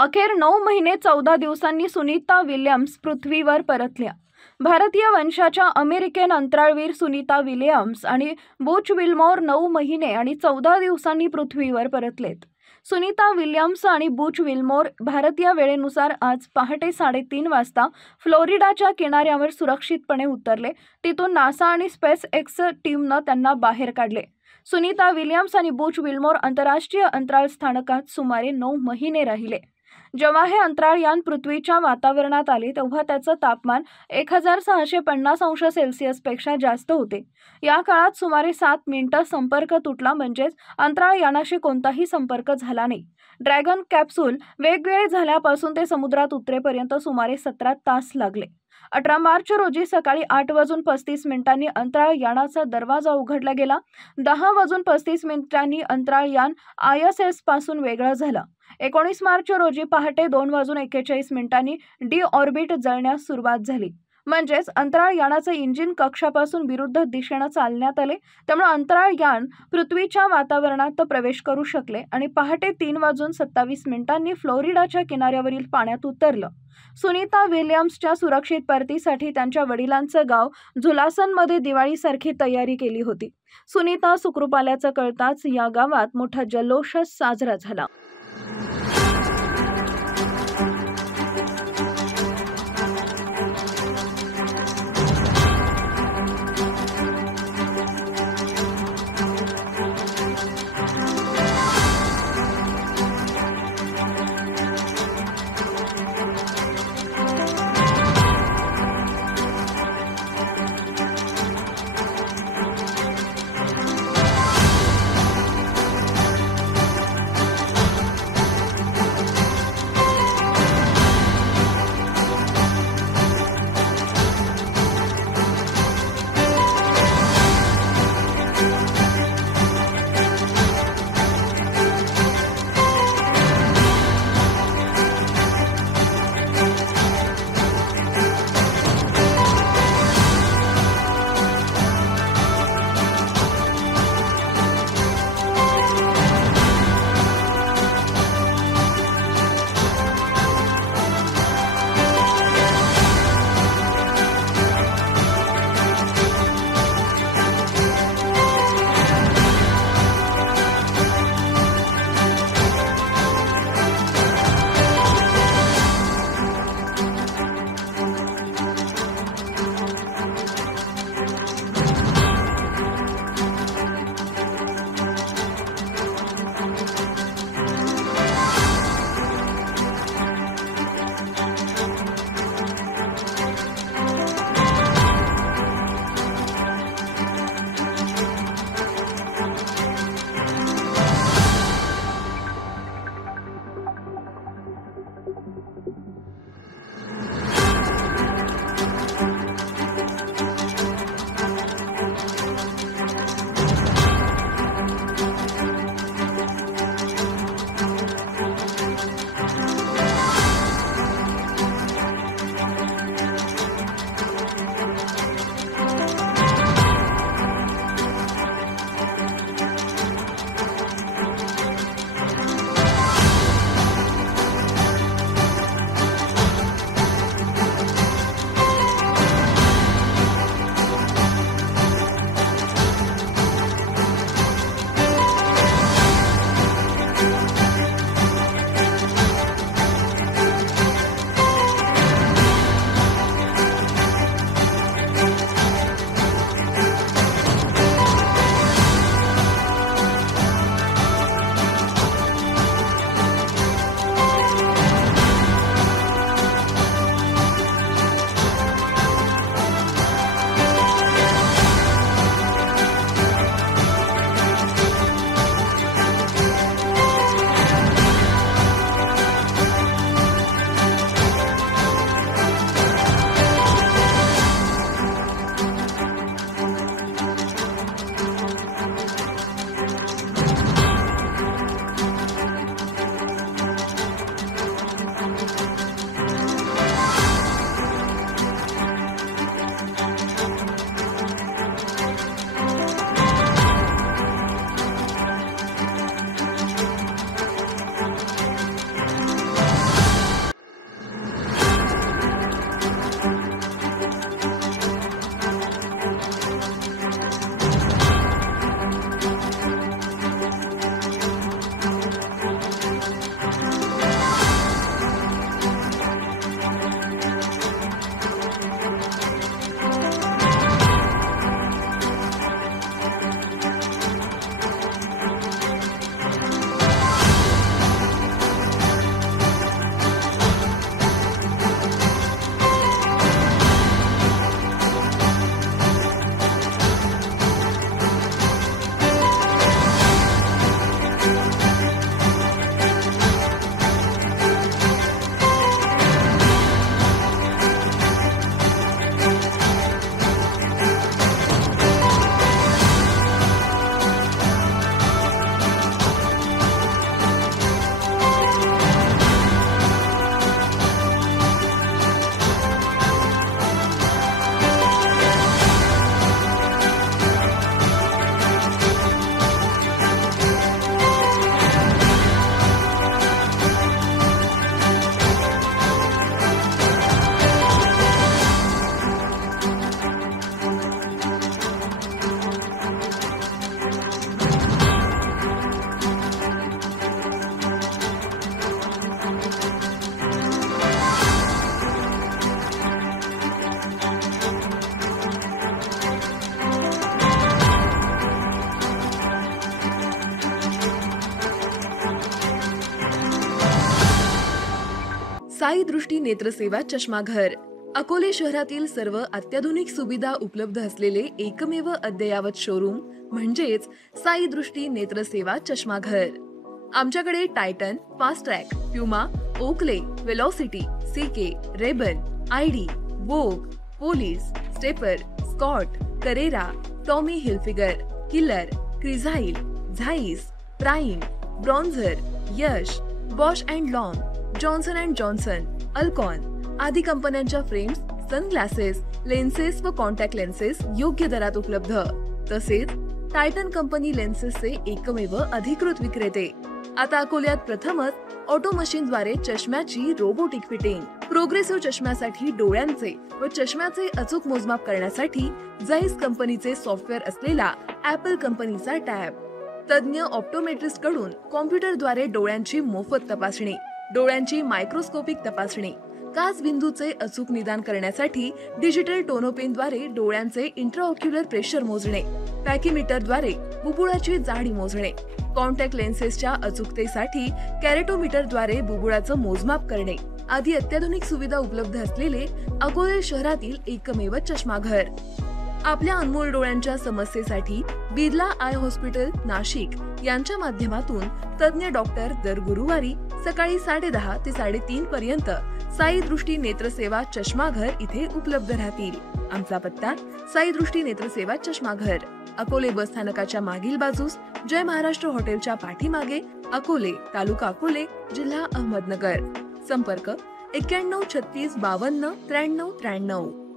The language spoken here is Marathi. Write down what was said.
अखेर 9 महिने 14 दिवसांनी सुनीता विल्यम्स पृथ्वीवर परतल्या। भारतीय वंशाच्या अमेरिकन अंतराळवीर सुनीता विल्यम्स आणि बुच विल्मोर 9 महिने आणि 14 दिवसांनी पृथ्वीवर परतलेत। सुनीता विल्यम्स आणि बुच विल्मोर भारतीय वेळेनुसार आज पहाटे 3:30 वाजता फ्लोरिडाच्या किनाऱ्यावर सुरक्षितपणे उतरले। तिथून नासा आणि स्पेस एक्स टीमनं त्यांना बाहेर काढले। सुनीता विल्यम्स आणि बुच विल्मोर आंतरराष्ट्रीय अंतराळ स्थानकात सुमारे 9 महिने राहिले। जेव्हा हे अंतराळयान पृथ्वीच्या वातावरणात आले तेव्हा त्याचं तापमान 1650 अंश सेल्सिअस पेक्षा जास्त होते। या काळात सुमारे 7 मिनिटं संपर्क तुटला, म्हणजेच अंतराळयानाशी कोणताही संपर्क झाला नाही। ड्रॅगन कॅप्सूल वेगवेगळे झाल्यापासून ते समुद्रात उतरेपर्यंत सुमारे 17 तास लागले। 18 मार्च रोजी सकाळी 8:35 अंतराळयानाचा दरवाजा उघडला गेला। 10:35 अंतराळयान ISS पासून वेगळं झालं। 19 मार्च रोजी पहाटे 2:41 डी ऑर्बिट जळण्यास सुरुवात झाली, म्हणजेच अंतराळयानाचे इंजिन कक्षापासून विरुद्ध दिशेने चालण्यात आले। त्यामुळे अंतराळयान पृथ्वीच्या वातावरणात प्रवेश करू शकले आणि पहाटे 3:27 फ्लोरिडाच्या किनाऱ्यावरील पाण्यात उतरलं। सुनीता विल्यम्सच्या सुरक्षित परतीसाठी त्यांच्या वडिलांचं गाव झुलासनमध्ये दिवाळीसारखी तयारी केली होती। सुनीता सुखरूप आल्याचं कळताच या गावात मोठा जल्लोष साजरा झाला। साई दृष्टी नेत्रसेवा चष्माघर अकोले शहरातील सर्व अत्याधुनिक सुविधा उपलब्ध असलेले एकमेव अद्ययावत शोरूम म्हणजेच साई दृष्टी नेत्रसेवा चष्माघर। आमच्याकडे Titan, fast track, Puma, Oakley, Velocity, CK, Ray-Ban, ID, Vogue, Police, Stepper, Scott, Carrera, Tommy Hilfiger, Killer, Crizal, Zeiss, Prime, Bronzer, Yash, Bausch and Lomb, Johnson and Johnson, Alcon आदी कंपन्यांच्या फ्रेम्स, सनग्लासेस, लेन्सेस व कॉन्टॅक्ट लेन्सेस योग्य दरात उपलब्ध। तसेच टायटन कंपनी लेन्सेसचे एकमेव अधिकृत विक्रेते। आता अकोल्यात प्रथमच ऑटो मशीनद्वारे चष्म्याची रोबोटिक फिटिंग, प्रोग्रेसिव्ह चष्म्यासाठी डोळ्यांचे व चष्म्याचे अचूक मोजमाप करण्यासाठी जाईस कंपनीचे सॉफ्टवेअर असलेला ऍपल कंपनीचा टॅब, तज्ञ ऑप्टोमेट्रिस्ट कडून कॉम्प्युटरद्वारे डोळ्यांची मोफत तपासणी, डोळ्यांची मायक्रोस्कोपिक तपासणी, काच बिंदूचे अचूक निदान करण्यासाठी डिजिटल टोनोपेनद्वारे डोळ्यांचे इंट्राऑक्युलर प्रेशर मोजणे, पॅकीमीटरद्वारे बुबुळाची जाडी मोजणे, कॉन्टॅक्ट लेन्सेसच्या अचूकतेसाठी कॅरेटोमीटरद्वारे बुबुळाचं मोजमाप करणे आदी अत्याधुनिक सुविधा उपलब्ध असलेले अकोले शहरातील एकमेव चष्माघर। आपल्या अनमोल डोळ्यांच्या समस्येसाठी बिर्ला आय हॉस्पिटल नाशिक यांच्या माध्यमातून तज्ञ डॉक्टर दर गुरुवारी सकाळी 10:30 ते 3:30 पर्यंत साई दृष्टी नेत्रसेवा चष्माघर इथे उपलब्ध राहतील। आमचा पत्ता साई दृष्टी नेत्रसेवा चष्माघर, अकोले बस स्थानकाच्या मागील बाजूस, जय महाराष्ट्र हॉटेलच्या पाठीमागे, अकोले, तालुका अकोले, जिल्हा अहमदनगर। संपर्क 91 36 52 93 93।